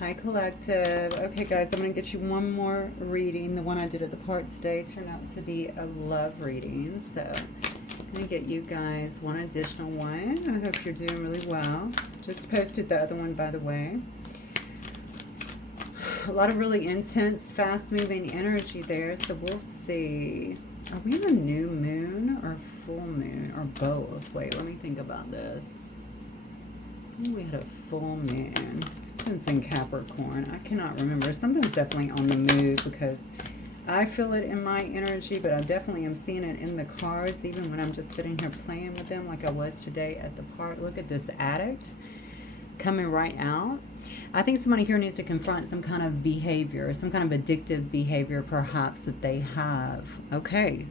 Hi, Collective. Okay, guys, I'm going to get you one more reading. The one I did at the park today turned out to be a love reading. So I'm going to get you guys one additional one. I hope you're doing really well. Just posted the other one, by the way. A lot of really intense, fast-moving energy there, so we'll see. Are we in a new moon or full moon or both? Wait, let me think about this. Ooh, we had a full moon. It's in Capricorn. I cannot remember. Something's definitely on the move because I feel it in my energy, but I definitely am seeing it in the cards, even when I'm just sitting here playing with them like I was today at the park. Look at this addict coming right out. I think somebody here needs to confront some kind of behavior, some kind of addictive behavior perhaps that they have. Okay.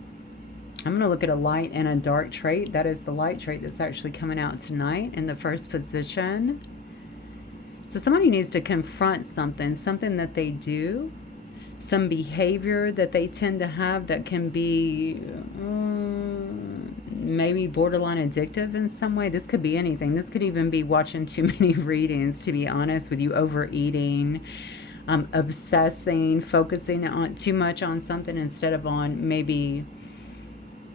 I'm going to look at a light and a dark trait. That is the light trait that's actually coming out tonight in the first position. So somebody needs to confront something that they do, some behavior that they tend to have that can be maybe borderline addictive in some way. This could be anything. This could even be watching too many readings, to be honest with you, overeating, obsessing, focusing on too much on something instead of on maybe,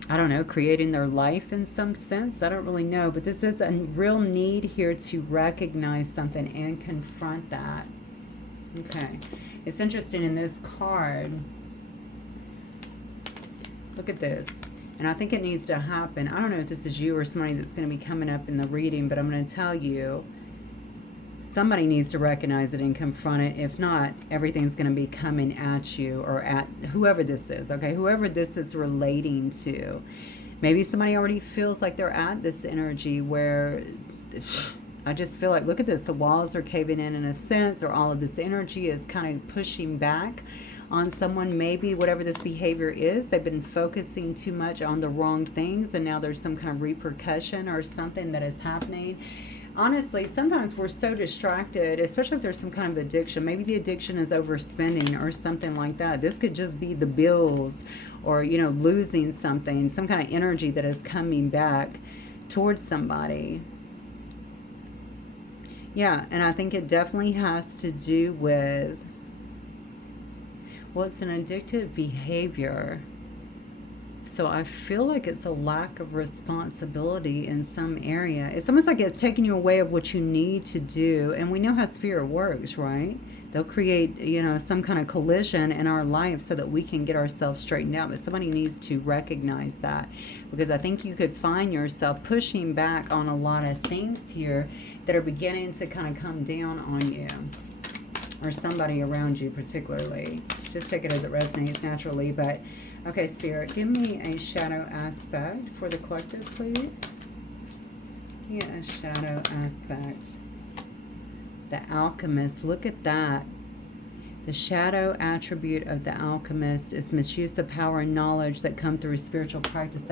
I don't know, creating their life in some sense. I don't really know, but this is a real need here to recognize something and confront that. Okay. It's interesting in this card. Look at this. And I think it needs to happen. I don't know if this is you or somebody that's going to be coming up in the reading, but I'm going to tell you, somebody needs to recognize it and confront it. If not, everything's going to be coming at you or at whoever this is, okay? Whoever this is relating to. Maybe somebody already feels like they're at this energy where I just feel like, look at this, the walls are caving in a sense, or all of this energy is kind of pushing back on someone. Maybe whatever this behavior is, they've been focusing too much on the wrong things, and now there's some kind of repercussion or something that is happening. Honestly, sometimes we're so distracted, especially if there's some kind of addiction. Maybe the addiction is overspending or something like that. This could just be the bills or, you know, losing something, some kind of energy that is coming back towards somebody. Yeah, and I think it definitely has to do with, well, it's an addictive behavior. So I feel like it's a lack of responsibility in some area. It's almost like it's taking you away of what you need to do. And we know how spirit works, right? They'll create, you know, some kind of collision in our life so that we can get ourselves straightened out. But somebody needs to recognize that, because I think you could find yourself pushing back on a lot of things here that are beginning to kind of come down on you, or somebody around you particularly. Just take it as it resonates naturally. But okay, Spirit, give me a shadow aspect for the collective, please. Yeah, a shadow aspect. The alchemist, look at that. The shadow attribute of the alchemist is misuse of power and knowledge that come through spiritual practice.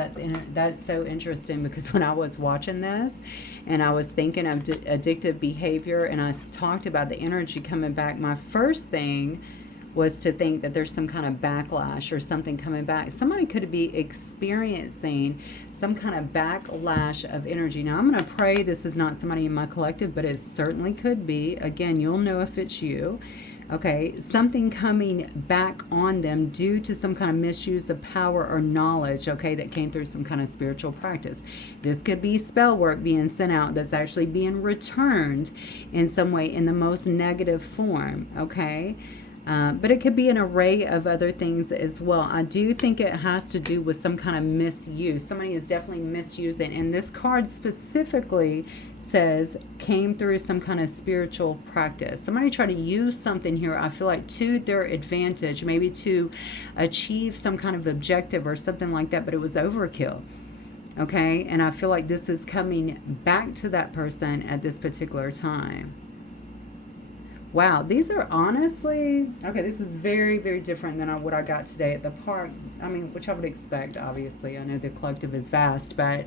That's so interesting, because when I was watching this and I was thinking of addictive behavior and I talked about the energy coming back, my first thing was to think that there's some kind of backlash or something coming back. Somebody could be experiencing some kind of backlash of energy. Now, I'm going to pray this is not somebody in my collective, but it certainly could be. Again, you'll know if it's you. Okay, something coming back on them due to some kind of misuse of power or knowledge, okay, that came through some kind of spiritual practice. This could be spell work being sent out that's actually being returned in some way in the most negative form, okay? But it could be an array of other things as well. I do think it has to do with some kind of misuse. Somebody is definitely misusing. And this card specifically says came through some kind of spiritual practice. Somebody tried to use something here, I feel like, to their advantage, maybe to achieve some kind of objective or something like that, but it was overkill. Okay? And I feel like this is coming back to that person at this particular time. Wow, these are honestly, okay, this is very, very different than what I got today at the park. I mean, which I would expect, obviously. I know the collective is vast, but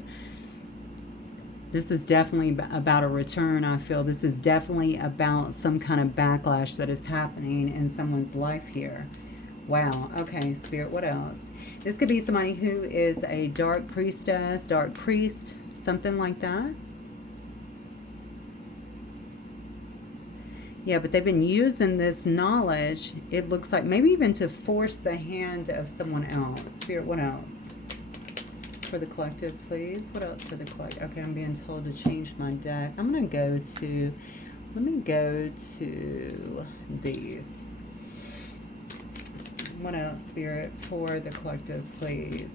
this is definitely about a return, I feel. This is definitely about some kind of backlash that is happening in someone's life here. Wow, okay, Spirit, what else? This could be somebody who is a dark priestess, dark priest, something like that. Yeah, but they've been using this knowledge, it looks like, maybe even to force the hand of someone else. Spirit, what else? For the collective, please. What else for the collective? Okay, I'm being told to change my deck. I'm going to go to, let me go to these. What else, Spirit, for the collective, please?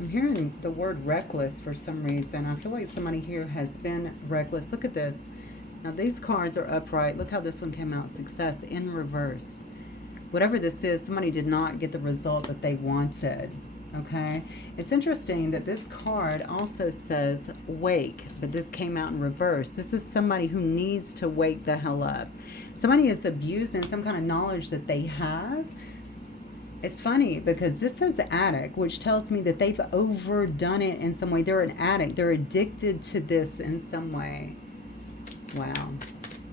I'm hearing the word reckless for some reason. I feel like somebody here has been reckless. Look at this. Now, these cards are upright. Look how this one came out. Success in reverse. Whatever this is, somebody did not get the result that they wanted. Okay? It's interesting that this card also says wake, but this came out in reverse. This is somebody who needs to wake the hell up. Somebody is abusing some kind of knowledge that they have. It's funny because this says addict, which tells me that they've overdone it in some way. They're an addict. They're addicted to this in some way. Wow.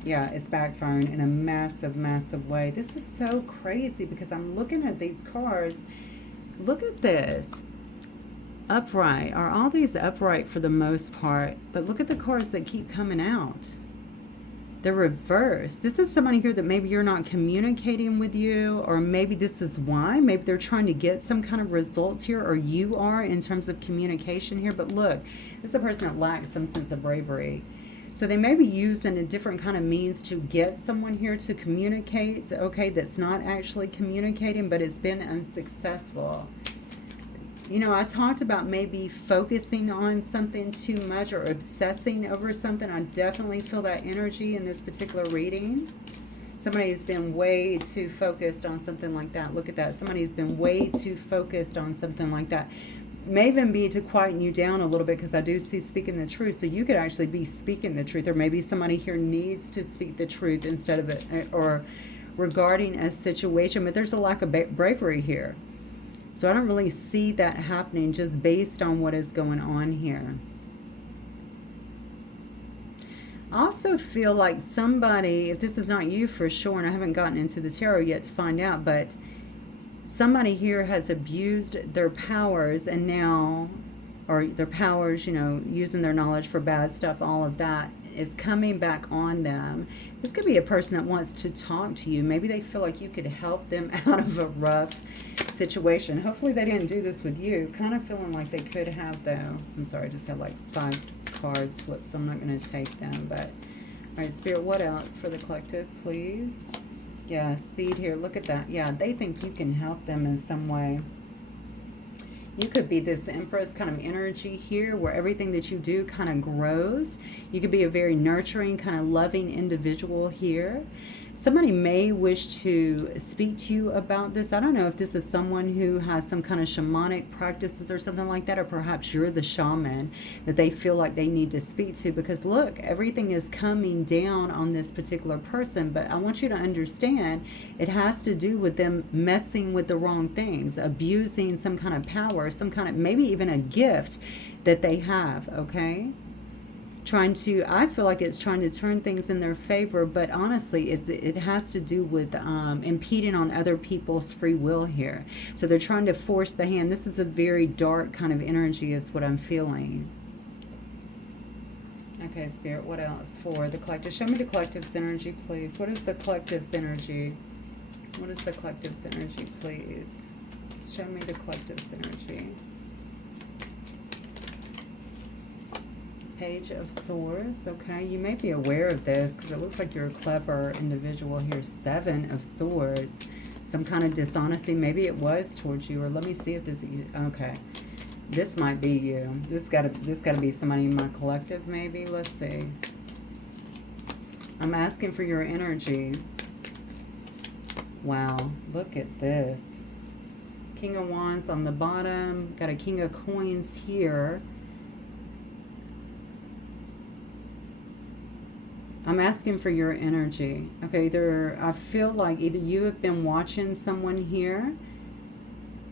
Yeah, it's backfiring in a massive, massive way. This is so crazy because I'm looking at these cards. Look at this. Upright. Are all these upright for the most part? But look at the cards that keep coming out. The reverse. This is somebody here that maybe you're not communicating with you, or maybe this is why. Maybe they're trying to get some kind of results here, or you are in terms of communication here. But look, this is a person that lacks some sense of bravery. So they may be used in a different kind of means to get someone here to communicate, okay, that's not actually communicating, but it's been unsuccessful. You know, I talked about maybe focusing on something too much or obsessing over something. I definitely feel that energy in this particular reading. Somebody has been way too focused on something like that. Look at that. Somebody has been way too focused on something like that. May even be to quieten you down a little bit, because I do see speaking the truth. So you could actually be speaking the truth, or maybe somebody here needs to speak the truth instead of it, or regarding a situation. But there's a lack of bravery here. So I don't really see that happening just based on what is going on here. I also feel like somebody, if this is not you for sure, and I haven't gotten into the tarot yet to find out, but somebody here has abused their powers and now, or their powers, you know, using their knowledge for bad stuff, all of that is coming back on them. This could be a person that wants to talk to you. Maybe they feel like you could help them out of a rough situation. Hopefully they didn't do this with you. Kind of feeling like they could have, though. I'm sorry, I just had like 5 cards flipped, so I'm not going to take them. But, all right, Spirit, what else for the collective, please? Yeah, speed here. Look at that. Yeah, they think you can help them in some way. You could be this Empress kind of energy here, where everything that you do kind of grows. You could be a very nurturing, kind of loving individual here. Somebody may wish to speak to you about this. I don't know if this is someone who has some kind of shamanic practices or something like that, or perhaps you're the shaman that they feel like they need to speak to, because look, everything is coming down on this particular person. But I want you to understand it has to do with them messing with the wrong things, abusing some kind of power, some kind of, maybe even a gift that they have, okay? Trying to, I feel like it's trying to turn things in their favor, but honestly it has to do with impeding on other people's free will here. So they're trying to force the hand. This is a very dark kind of energy is what I'm feeling. Okay, Spirit, what else for the collective? Show me the collective's energy, please. What is the collective's energy? What is the collective's energy, please? Show me the collective's energy. Page of Swords. Okay, you may be aware of this because it looks like you're a clever individual here. 7 of Swords. Some kind of dishonesty. Maybe it was towards you, or let me see if this is you. Okay, this might be you. This gotta be somebody in my collective, maybe. Let's see. I'm asking for your energy. Wow, look at this. King of Wands on the bottom. Got a King of Coins here. I'm asking for your energy. Okay, I feel like either you have been watching someone here,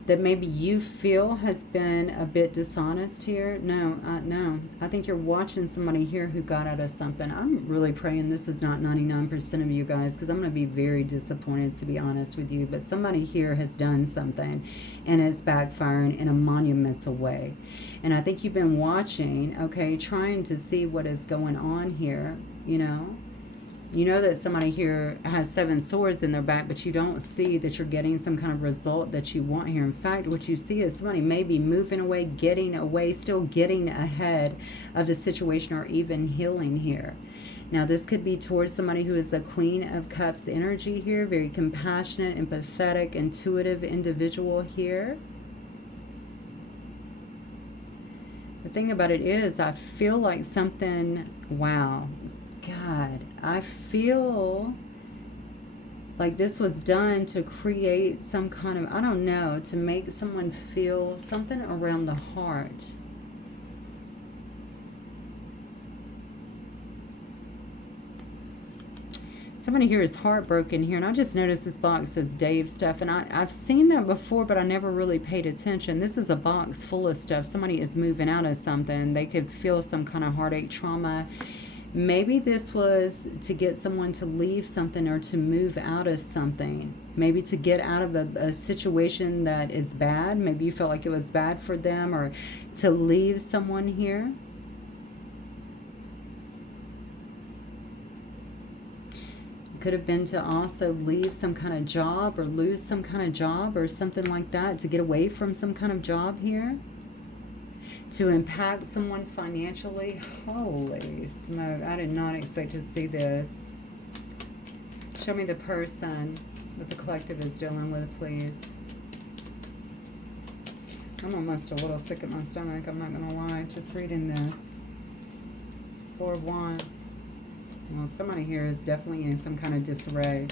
that maybe you feel has been a bit dishonest here. No. I think you're watching somebody here who got out of something. I'm really praying this is not 99% of you guys, because I'm going to be very disappointed, to be honest with you. But somebody here has done something, and it's backfiring in a monumental way. And I think you've been watching, okay, trying to see what is going on here, you know. You know that somebody here has 7 swords in their back, but you don't see that you're getting some kind of result that you want here. In fact, what you see is somebody may be moving away, getting away, still getting ahead of the situation, or even healing here. Now, this could be towards somebody who is the Queen of Cups energy here, very compassionate, empathetic, intuitive individual here. The thing about it is, I feel like something, wow, God, I feel like this was done to create some kind of, I don't know, to make someone feel something around the heart. Somebody here is heartbroken here, and I just noticed this box says Dave stuff, and I've seen that before, but I never really paid attention. This is a box full of stuff. Somebody is moving out of something. They could feel some kind of heartache, trauma. Maybe this was to get someone to leave something, or to move out of something. Maybe to get out of a situation that is bad. Maybe you felt like it was bad for them, or to leave someone here. Could have been to also leave some kind of job, or lose some kind of job, or something like that, to get away from some kind of job here. To impact someone financially. Holy smoke, I did not expect to see this. Show me the person that the collective is dealing with, please. I'm almost a little sick at my stomach, I'm not going to lie, just reading this. 4 of Wands. Well, somebody here is definitely in some kind of disarray.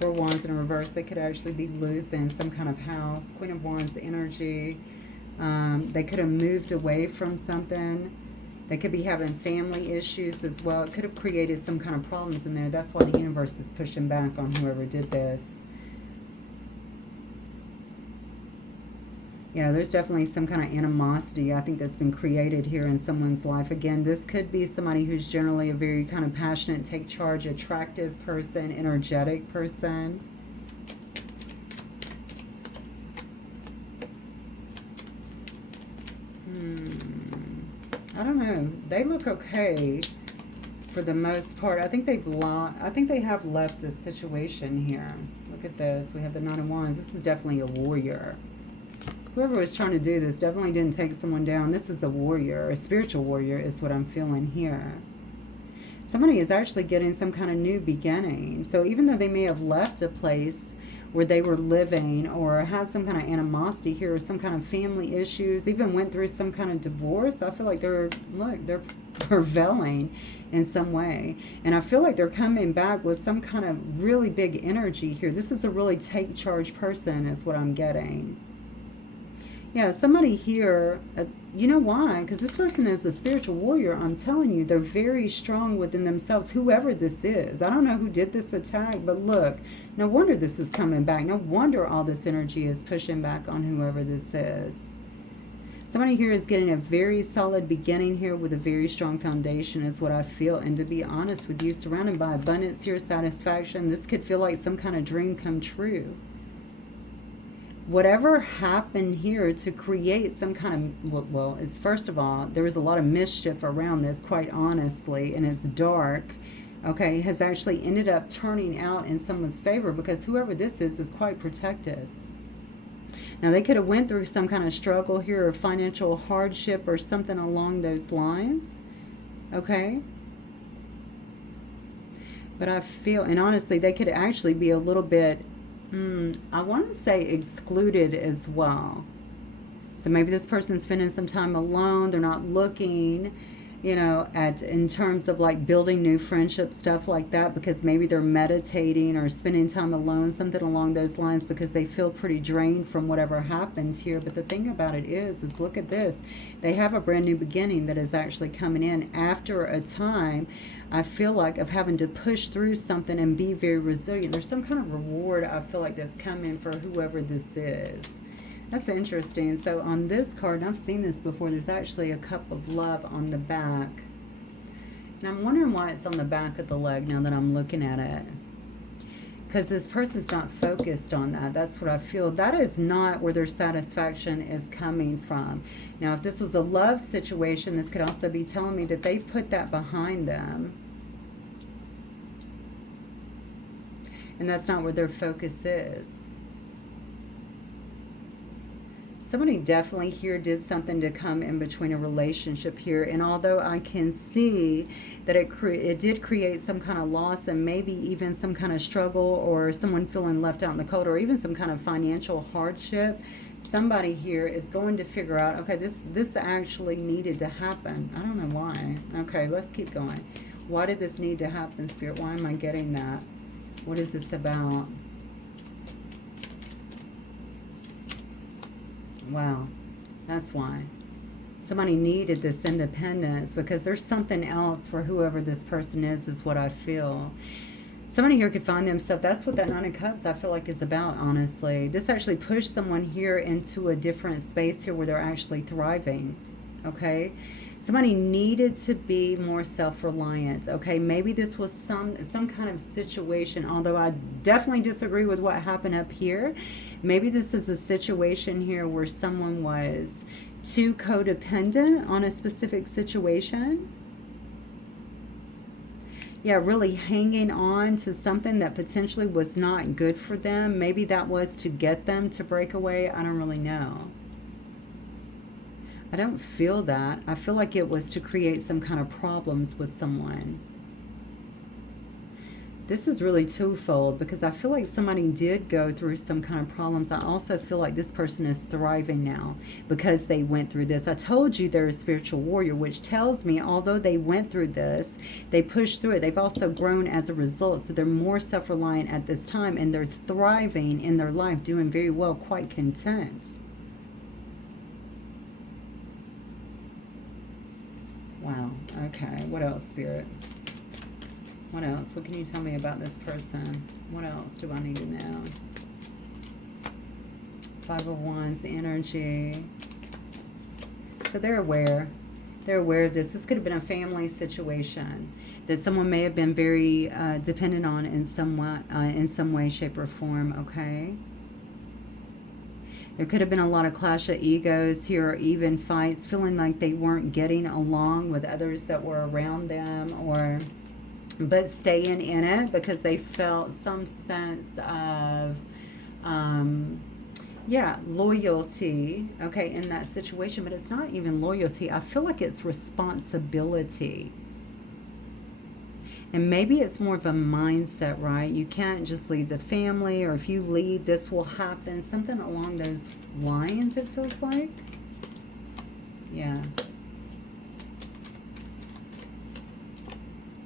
4 of Wands in reverse. They could actually be losing some kind of house. Queen of Wands energy. They could have moved away from something. They could be having family issues as well. It could have created some kind of problems in there. That's why the universe is pushing back on whoever did this. Yeah, there's definitely some kind of animosity, I think, that's been created here in someone's life. Again, this could be somebody who's generally a very kind of passionate, take charge, attractive person, energetic person. I don't know. They look okay for the most part. I think they have left a situation here. Look at this. We have the 9 of Wands. This is definitely a warrior. Whoever was trying to do this definitely didn't take someone down. This is a warrior, a spiritual warrior is what I'm feeling here. Somebody is actually getting some kind of new beginning. So even though they may have left a place where they were living, or had some kind of animosity here, or some kind of family issues, even went through some kind of divorce, I feel like they're prevailing in some way. And I feel like they're coming back with some kind of really big energy here. This is a really take charge person is what I'm getting. Yeah, somebody here, you know why? Because this person is a spiritual warrior. I'm telling you, they're very strong within themselves, whoever this is. I don't know who did this attack, but look, no wonder this is coming back. No wonder all this energy is pushing back on whoever this is. Somebody here is getting a very solid beginning here with a very strong foundation is what I feel. And to be honest with you, surrounded by abundance here, satisfaction, this could feel like some kind of dream come true. Whatever happened here to create some kind of, well, is first of all, there was a lot of mischief around this, quite honestly, and it's dark, okay, has actually ended up turning out in someone's favor, because whoever this is quite protected. Now, they could have went through some kind of struggle here, or financial hardship, or something along those lines, okay? But I feel, and honestly, they could actually be a little bit, I want to say excluded as well. So maybe this person's spending some time alone. They're not looking, you know, in terms of like building new friendships, stuff like that, because maybe they're meditating or spending time alone, something along those lines, because they feel pretty drained from whatever happened here. But the thing about it is look at this. They have a brand new beginning that is actually coming in after a time, I feel like, of having to push through something and be very resilient. There's some kind of reward, I feel like, that's coming for whoever this is. That's interesting. So on this card, and I've seen this before, there's actually a cup of love on the back. And I'm wondering why it's on the back of the leg now that I'm looking at it. Because this person's not focused on that. That's what I feel. That is not where their satisfaction is coming from. Now, if this was a love situation, this could also be telling me that they've put that behind them. And that's not where their focus is. Somebody definitely here did something to come in between a relationship here. And although I can see that it did create some kind of loss and maybe even some kind of struggle or someone feeling left out in the cold or even some kind of financial hardship, somebody here is going to figure out, okay, this actually needed to happen. I don't know why. Okay, let's keep going. Why did this need to happen, Spirit? Why am I getting that? What is this about? Wow, that's why. Somebody needed this independence because there's something else for whoever this person is what I feel. Somebody here could find themselves, that's what that Nine of Cups I feel like is about, honestly. This actually pushed someone here into a different space here where they're actually thriving, okay? Somebody needed to be more self-reliant, okay? Maybe this was some kind of situation, although I definitely disagree with what happened up here. Maybe this is a situation here where someone was too codependent on a specific situation. Yeah, really hanging on to something that potentially was not good for them. Maybe that was to get them to break away. I don't really know. I don't feel that. I feel like it was to create some kind of problems with someone. This is really twofold because I feel like somebody did go through some kind of problems. I also feel like this person is thriving now because they went through this. I told you they're a spiritual warrior, which tells me although they went through this, they pushed through it. They've also grown as a result. So they're more self-reliant at this time and they're thriving in their life, doing very well, quite content. Wow. Okay. What else, Spirit? What else? What can you tell me about this person? What else do I need to know? Five of Wands, energy. So they're aware. They're aware of this. This could have been a family situation that someone may have been very dependent on in some way, shape, or form, okay? There could have been a lot of clash of egos here, or even fights, feeling like they weren't getting along with others that were around them, but staying in it because they felt some sense of, loyalty, okay, in that situation. But it's not even loyalty. I feel like it's responsibility. And maybe it's more of a mindset, right? You can't just leave the family, or if you leave, this will happen. Something along those lines, it feels like. Yeah.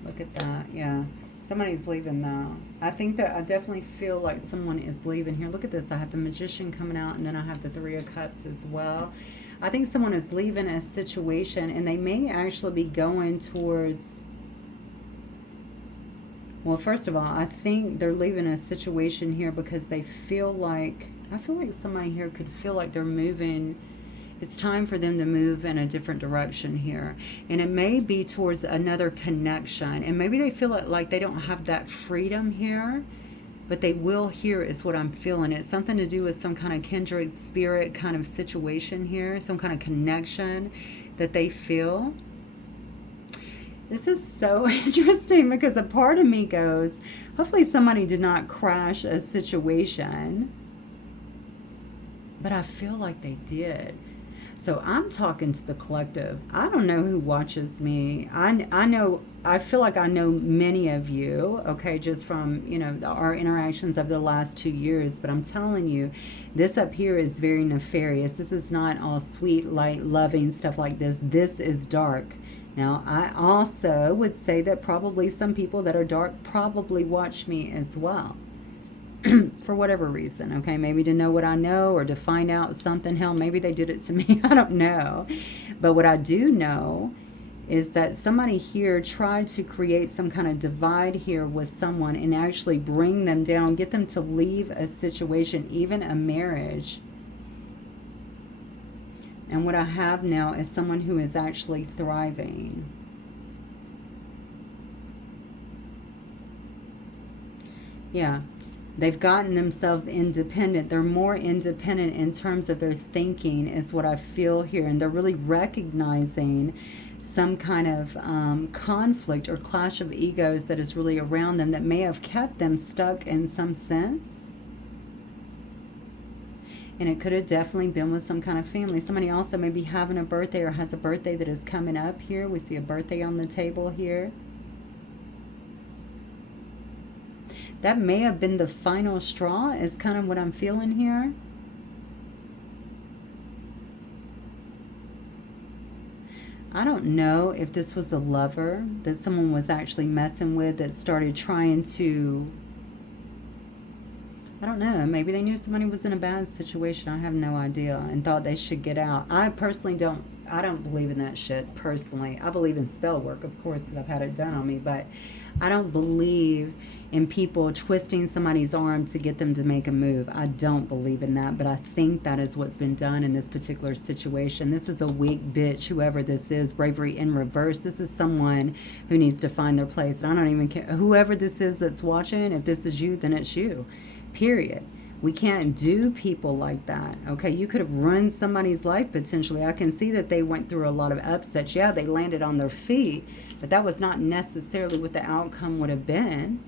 Look at that. Yeah. Somebody's leaving now. I think that I definitely feel like someone is leaving here. Look at this. I have the Magician coming out, and then I have the Three of Cups as well. I think someone is leaving a situation, and they may actually be going towards... Well, first of all, I think they're leaving a situation here because they feel like... I feel like somebody here could feel like they're moving... It's time for them to move in a different direction here. And it may be towards another connection. And maybe they feel like they don't have that freedom here. But they will here is what I'm feeling. It's something to do with some kind of kindred spirit kind of situation here. Some kind of connection that they feel. This is so interesting because a part of me goes, hopefully somebody did not crash a situation. But I feel like they did. So I'm talking to the collective. I don't know who watches me. I feel like I know many of you, okay, just from, our interactions of the last 2 years. But I'm telling you, this up here is very nefarious. This is not all sweet, light, loving stuff like this. This is dark. Now, I also would say that probably some people that are dark probably watch me as well. For whatever reason, okay? Maybe to know what I know or to find out something. Hell, maybe they did it to me. I don't know. But what I do know is that somebody here tried to create some kind of divide here with someone and actually bring them down, get them to leave a situation, even a marriage. And what I have now is someone who is actually thriving. Yeah. They've gotten themselves independent. They're more independent in terms of their thinking, is what I feel here. And they're really recognizing some kind of conflict or clash of egos that is really around them that may have kept them stuck in some sense. And it could have definitely been with some kind of family. Somebody also may be having a birthday or has a birthday that is coming up here. We see a birthday on the table here. That may have been the final straw, is kind of what I'm feeling here. I don't know if this was a lover that someone was actually messing with that started trying to, I don't know, maybe they knew somebody was in a bad situation, I have no idea, and thought they should get out. I personally don't believe in that shit, personally. I believe in spell work, of course, because I've had it done on me, but I don't believe in people twisting somebody's arm to get them to make a move. I don't believe in that, but I think that is what's been done in this particular situation. This is a weak bitch, whoever this is, bravery in reverse. This is someone who needs to find their place. And I don't even care, whoever this is that's watching, if this is you, then it's you, period. We can't do people like that, okay? You could have ruined somebody's life potentially. I can see that they went through a lot of upsets. Yeah, they landed on their feet, but that was not necessarily what the outcome would have been.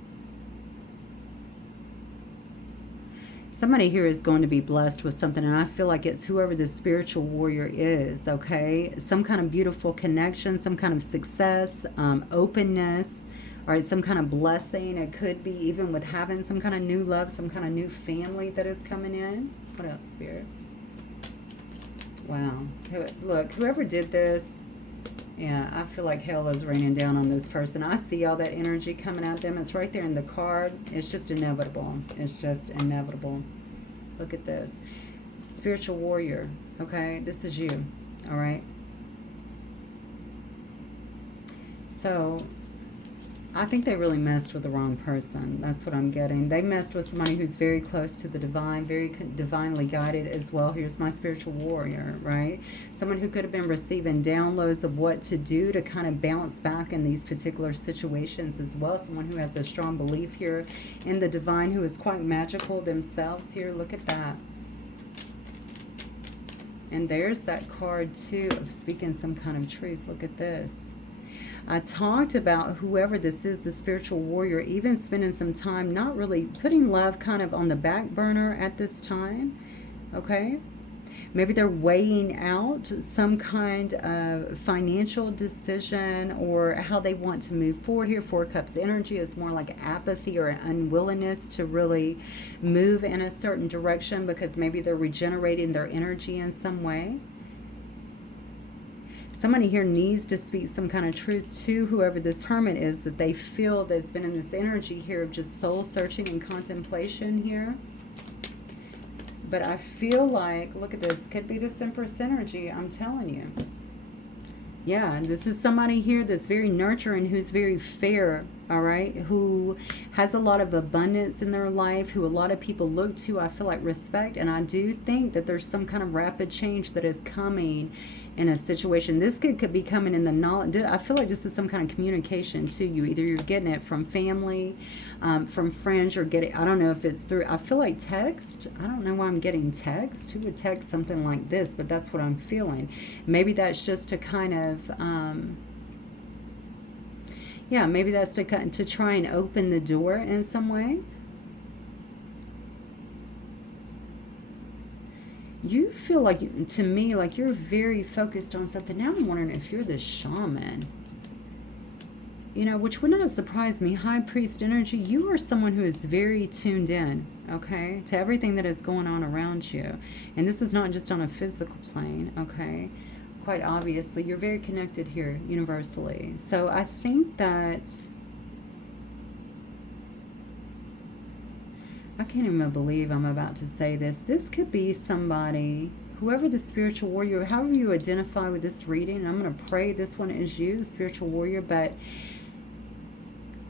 Somebody here is going to be blessed with something, and I feel like it's whoever this spiritual warrior is, okay? Some kind of beautiful connection, some kind of success, openness, or some kind of blessing. It could be even with having some kind of new love, some kind of new family that is coming in. What else, Spirit? Wow. Look, whoever did this, yeah, I feel like hell is raining down on this person. I see all that energy coming at them. It's right there in the card. It's just inevitable. It's just inevitable. Look at this. Spiritual warrior. Okay, this is you. All right. So I think they really messed with the wrong person. That's what I'm getting. They messed with somebody who's very close to the divine, very divinely guided as well. Here's my spiritual warrior, right? Someone who could have been receiving downloads of what to do to kind of bounce back in these particular situations as well. Someone who has a strong belief here in the divine, who is quite magical themselves here. Look at that. And there's that card too of speaking some kind of truth. Look at this. I talked about whoever this is, the spiritual warrior, even spending some time not really putting love kind of on the back burner at this time, okay? Maybe they're weighing out some kind of financial decision or how they want to move forward here. Four Cups energy is more like apathy or an unwillingness to really move in a certain direction because maybe they're regenerating their energy in some way. Somebody here needs to speak some kind of truth to whoever this hermit is that they feel that's been in this energy here of just soul searching and contemplation here. But I feel like, look at this, could be this Empress energy, I'm telling you. Yeah, and this is somebody here that's very nurturing, who's very fair, all right? Who has a lot of abundance in their life, who a lot of people look to, I feel like, respect. And I do think that there's some kind of rapid change that is coming in a situation. This could be coming in the knowledge. I feel like this is some kind of communication to you. Either you're getting it from family, from friends, or getting, I don't know if it's through, I feel like text. I don't know why I'm getting text. Who would text something like this? But that's what I'm feeling. Maybe that's just to kind of, yeah, maybe that's to try and open the door in some way. You feel like, to me, like you're very focused on something. Now I'm wondering if you're the shaman. You know, which would not surprise me. High Priest energy, you are someone who is very tuned in, okay, to everything that is going on around you. And this is not just on a physical plane, okay? Quite obviously, you're very connected here universally. So I think that, I can't even believe I'm about to say this. This could be somebody, whoever the spiritual warrior, however you identify with this reading, and I'm going to pray this one is you, the spiritual warrior, but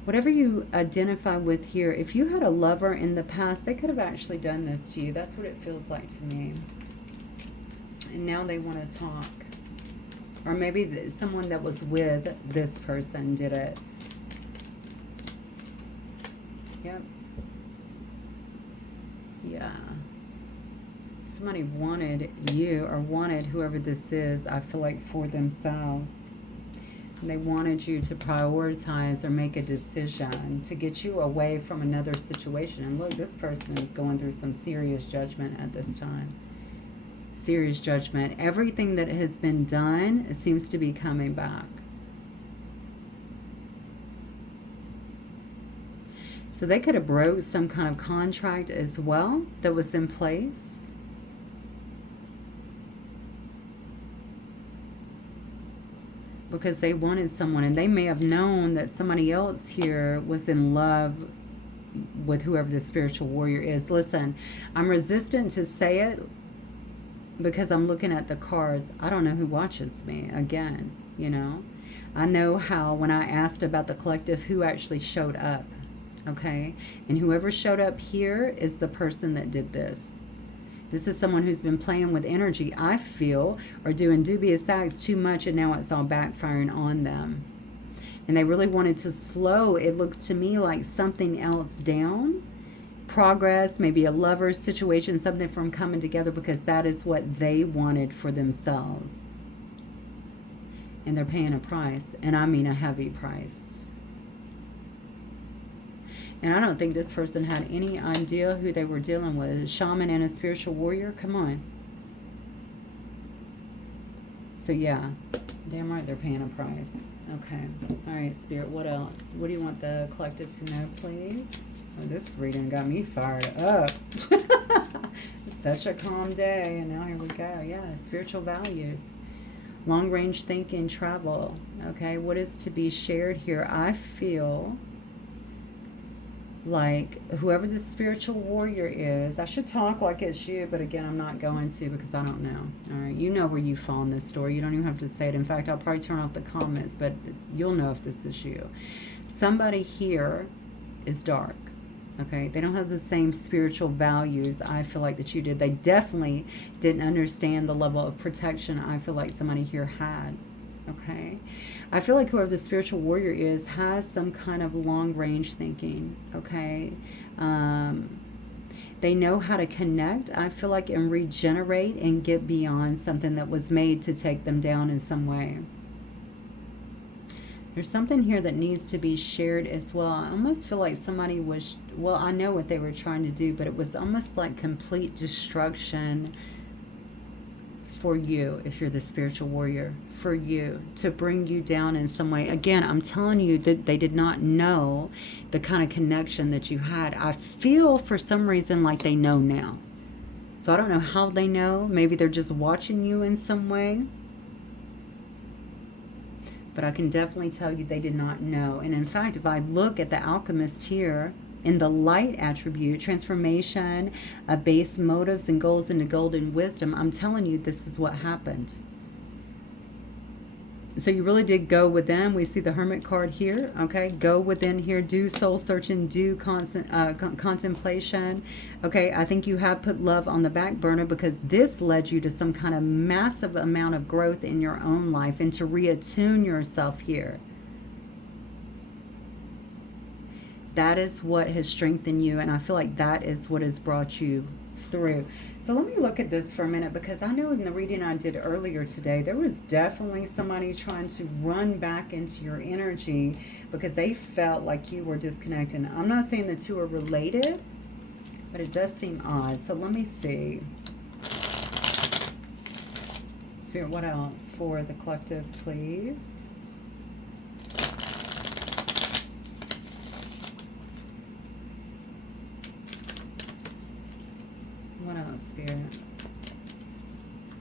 whatever you identify with here, if you had a lover in the past, they could have actually done this to you. That's what it feels like to me. And now they want to talk. Or maybe someone that was with this person did it. Yep. Yeah. Somebody wanted you, or wanted whoever this is, I feel like, for themselves. And they wanted you to prioritize or make a decision to get you away from another situation. And look, this person is going through some serious judgment at this time. Serious judgment. Everything that has been done seems to be coming back. So they could have broke some kind of contract as well that was in place. Because they wanted someone, and they may have known that somebody else here was in love with whoever the spiritual warrior is. Listen, I'm resistant to say it because I'm looking at the cards. I don't know who watches me again, you know. I know how when I asked about the collective, who actually showed up, okay? And whoever showed up here is the person that did this. This is someone who's been playing with energy, I feel, or doing dubious acts too much, and now it's all backfiring on them. And they really wanted to slow, it looks to me like, something else down. Progress, maybe a lover's situation, something from coming together, because that is what they wanted for themselves. And they're paying a price, and I mean a heavy price. And I don't think this person had any idea who they were dealing with. A shaman and a spiritual warrior? Come on. So yeah, damn right they're paying a price. Okay. All right, Spirit, what else? What do you want the collective to know, please? Oh, this reading got me fired up. Such a calm day, and now here we go. Yeah, spiritual values. Long-range thinking, travel. Okay, what is to be shared here? I feel like whoever the spiritual warrior is, I should talk like it's you, but again, I'm not going to because I don't know. All right, you know where you fall in this story. You don't even have to say it. In fact, I'll probably turn off the comments, but you'll know if this is you. Somebody here is dark. Okay, they don't have the same spiritual values, I feel like, that you did. They definitely didn't understand the level of protection I feel like somebody here had. Okay, I feel like whoever the spiritual warrior is has some kind of long range thinking. Okay, they know how to connect, I feel like, and regenerate and get beyond something that was made to take them down in some way. There's something here that needs to be shared as well. I almost feel like somebody was, well, I know what they were trying to do, but it was almost like complete destruction for you, if you're the spiritual warrior, for you, to bring you down in some way. Again, I'm telling you that they did not know the kind of connection that you had. I feel for some reason like they know now. So I don't know how they know. Maybe they're just watching you in some way. But I can definitely tell you they did not know. And in fact, if I look at the alchemist here, in the light attribute, transformation, base motives and goals into golden wisdom, I'm telling you, this is what happened. So you really did go within. We see the Hermit card here, okay? Go within here, do soul searching, do contemplation, okay? I think you have put love on the back burner because this led you to some kind of massive amount of growth in your own life and to reattune yourself here. That is what has strengthened you, and I feel like that is what has brought you through. So let me look at this for a minute, because I know in the reading I did earlier today, there was definitely somebody trying to run back into your energy because they felt like you were disconnected. I'm not saying the two are related, but it does seem odd. So let me see. Spirit, what else for the collective, please? What else, Spirit?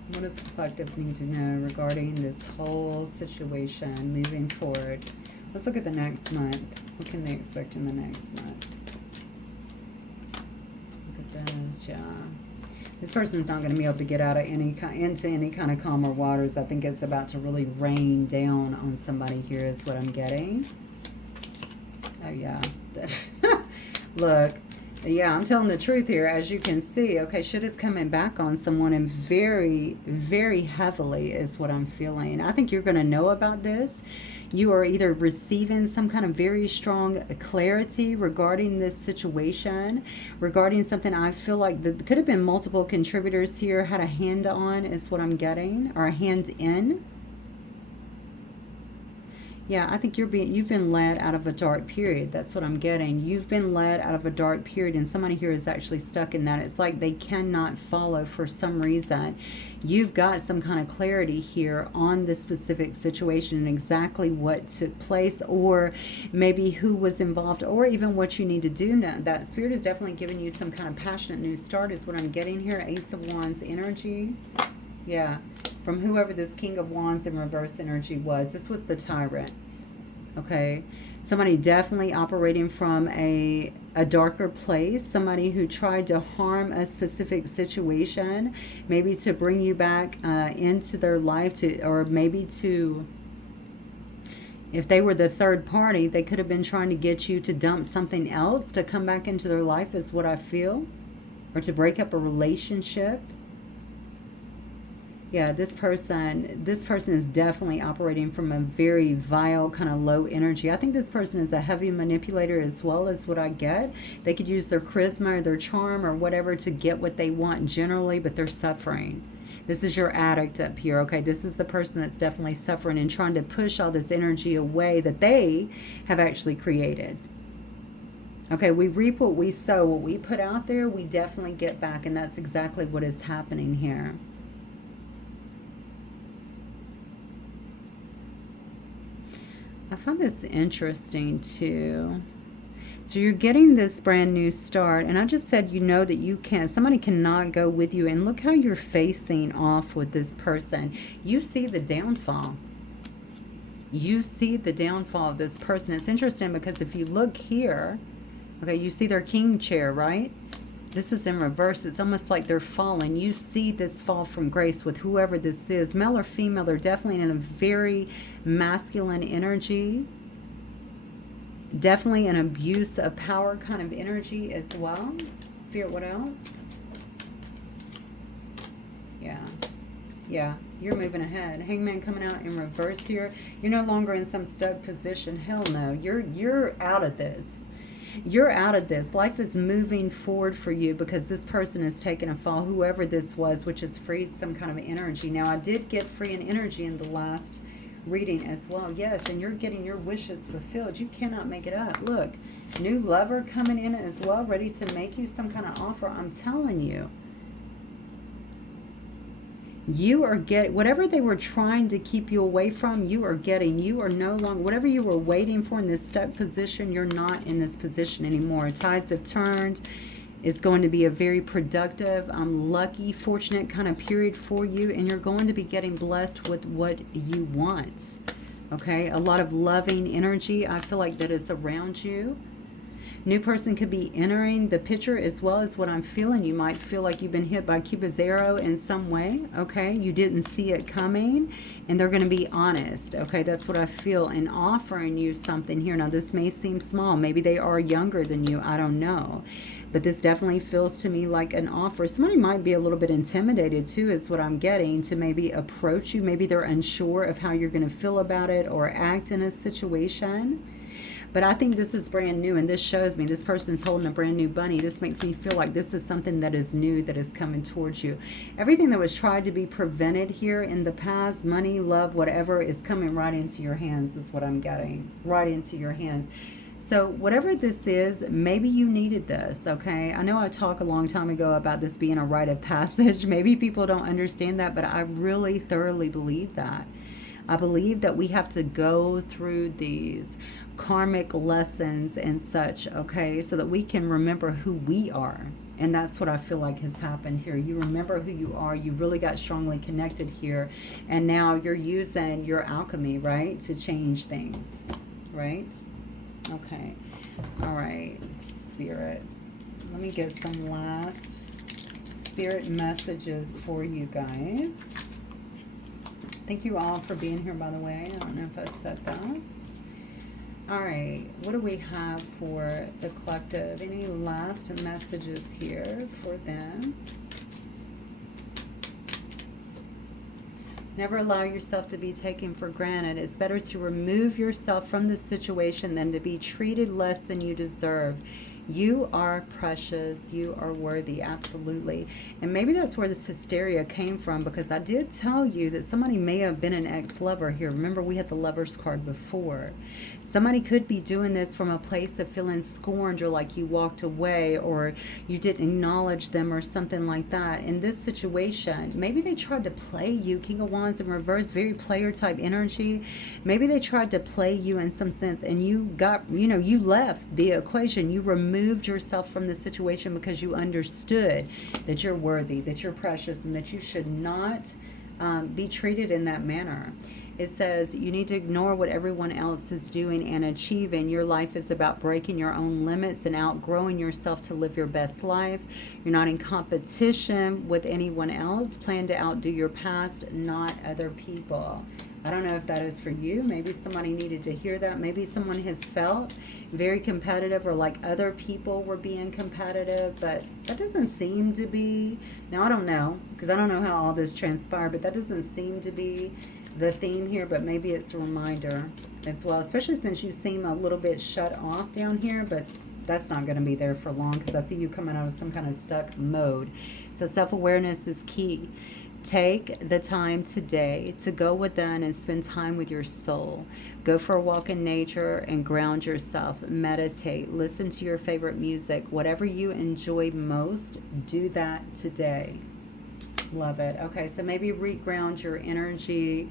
What does the collective need to know regarding this whole situation moving forward? Let's look at the next month. What can they expect in the next month? Look at this, yeah. This person's not going to be able to get out of into any kind of calmer waters. I think it's about to really rain down on somebody here is what I'm getting. Oh, yeah. Look. Yeah, I'm telling the truth here, as you can see. Okay, shit is coming back on someone, and very, very heavily is what I'm feeling. I think you're going to know about this. You are either receiving some kind of very strong clarity regarding this situation, regarding something. I feel like there could have been multiple contributors here, had a hand on, is what I'm getting, or a hand in. Yeah, I think you've been led out of a dark period. That's what I'm getting. You've been led out of a dark period, and somebody here is actually stuck in that. It's like they cannot follow for some reason. You've got some kind of clarity here on this specific situation and exactly what took place, or maybe who was involved, or even what you need to do now. That spirit is definitely giving you some kind of passionate new start is what I'm getting here. Ace of Wands energy. Yeah, from whoever this King of Wands in reverse energy was. This was the Tyrant. Okay, somebody definitely operating from a darker place, somebody who tried to harm a specific situation, maybe to bring you back into their life, to, or maybe to, if they were the third party, they could have been trying to get you to dump something else to come back into their life, is what I feel, or to break up a relationship. Yeah, this person is definitely operating from a very vile, kind of low energy. I think this person is a heavy manipulator as well, as what I get. They could use their charisma or their charm or whatever to get what they want generally, but they're suffering. This is your addict up here, okay? This is the person that's definitely suffering and trying to push all this energy away that they have actually created. Okay, we reap what we sow. What we put out there, we definitely get back, and that's exactly what is happening here. I find this interesting too. So you're getting this brand new start, and I just said, you know, that you can, somebody cannot go with you, and look how you're facing off with this person. You see the downfall. You see the downfall of this person. It's interesting because if you look here, okay, you see their king chair, right? This is in reverse. It's almost like they're falling. You see this fall from grace with whoever this is. Male or female, they're definitely in a very masculine energy. Definitely an abuse of power kind of energy as well. Spirit, what else? Yeah. Yeah, you're moving ahead. Hangman coming out in reverse here. You're no longer in some stuck position. Hell no. You're out of this. You're out of this. Life is moving forward for you because this person has taken a fall, whoever this was, which has freed some kind of energy. Now, I did get free and energy in the last reading as well. Yes, and you're getting your wishes fulfilled. You cannot make it up. Look, new lover coming in as well, ready to make you some kind of offer. I'm telling you. You are getting whatever they were trying to keep you away from. You are getting. You are no longer whatever you were waiting for in this stuck position. You're not in this position anymore. Tides have turned. It's going to be a very productive, lucky, fortunate kind of period for you, and you're going to be getting blessed with what you want. Okay, a lot of loving energy. I feel like that is around you. New person could be entering the picture as well as what I'm feeling. You might feel like you've been hit by Cupid's arrow in some way, okay? You didn't see it coming, and they're going to be honest, okay? That's what I feel in offering you something here. Now, this may seem small. Maybe they are younger than you. I don't know. But this definitely feels to me like an offer. Somebody might be a little bit intimidated, too, is what I'm getting, to maybe approach you. Maybe they're unsure of how you're going to feel about it or act in a situation. But I think this is brand new, and this shows me this person's holding a brand new bunny. This makes me feel like this is something that is new, that is coming towards you. Everything that was tried to be prevented here in the past, money, love, whatever, is coming right into your hands, is what I'm getting. Right into your hands. So whatever this is, maybe you needed this, okay? I know I talked a long time ago about this being a rite of passage. Maybe people don't understand that, but I really thoroughly believe that. I believe that we have to go through these karmic lessons and such, okay, so that we can remember who we are. And that's what I feel like has happened here. You remember who you are. You really got strongly connected here. And now you're using your alchemy, right, to change things, right? Okay. All right, Spirit. Let me get some last Spirit messages for you guys. Thank you all for being here, by the way. I don't know if I said that. All right, what do we have for the collective? Any last messages here for them? Never allow yourself to be taken for granted. It's better to remove yourself from the situation than to be treated less than you deserve. You are precious. You are worthy. Absolutely. And maybe that's where this hysteria came from, because I did tell you that somebody may have been an ex-lover here. Remember, we had the Lover's card before. Somebody could be doing this from a place of feeling scorned, or like you walked away, or you didn't acknowledge them, or something like that. In this situation, maybe they tried to play you. King of Wands in reverse, very player type energy. Maybe they tried to play you in some sense, and you got, you left the equation. You removed yourself from the situation because you understood that you're worthy, that you're precious, and that you should not be treated in that manner. It says you need to ignore what everyone else is doing and achieving. Your life is about breaking your own limits and outgrowing yourself to live your best life. You're not in competition with anyone else. Plan to outdo your past, not other people. I don't know if that is for you. Maybe somebody needed to hear that. Maybe someone has felt very competitive, or like other people were being competitive, but that doesn't seem to be. Now, I don't know, because I don't know how all this transpired, but that doesn't seem to be the theme here. But maybe it's a reminder as well, especially since you seem a little bit shut off down here, but that's not going to be there for long, because I see you coming out of some kind of stuck mode. So self-awareness is key. Take the time today to go within and spend time with your soul. Go for a walk in nature and ground yourself. Meditate. Listen to your favorite music. Whatever you enjoy most, do that today. Love it. Okay, so maybe reground your energy.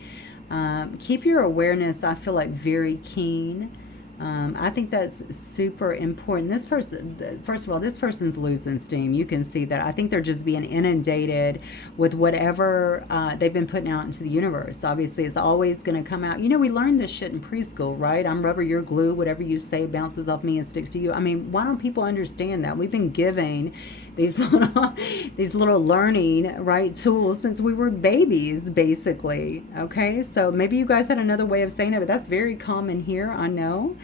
Keep your awareness, I feel like, very keen. I think that's super important. This person, first of all, this person's losing steam. You can see that. I think they're just being inundated with whatever they've been putting out into the universe. Obviously, it's always going to come out. We learned this shit in preschool, right? I'm rubber, you're glue. Whatever you say bounces off me and sticks to you. I mean, why don't people understand that? We've been giving these little learning, right, tools since we were babies, basically. Okay, so maybe you guys had another way of saying it, but that's very common here, I know.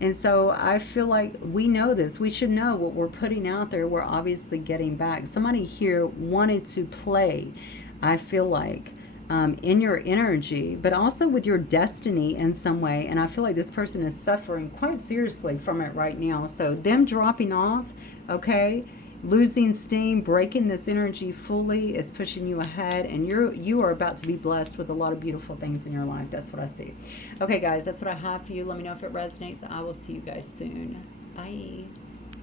And so I feel like we know this. We should know what we're putting out there, we're obviously getting back. Somebody here wanted to play, I feel like, in your energy, but also with your destiny in some way. And I feel like this person is suffering quite seriously from it right now. So them dropping off, okay, losing steam, breaking this energy fully is pushing you ahead, and you are about to be blessed with a lot of beautiful things in your life. That's what I see. Okay, guys, that's what I have for you. Let me know if it resonates. I will see you guys soon. Bye.